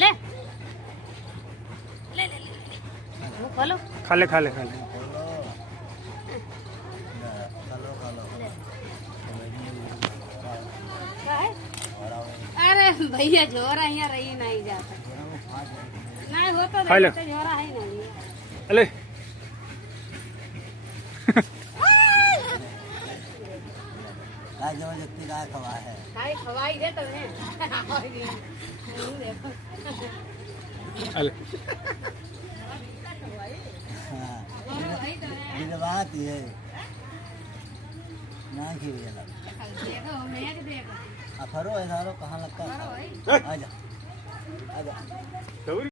ले ले ले वो खोलो खा ले खा ले खा ले। क्या है? अरे भैया झोरा यहाँ रही नहीं जाता नहीं हो तो खा ले। झोरा है नहीं अले जबरदस्ती गाय खवा है। खाई खवाई दे तो है अले ये बात है ना कि देखो मैं देखो अफरो है सारो कहाँ लगता है आजा आजा।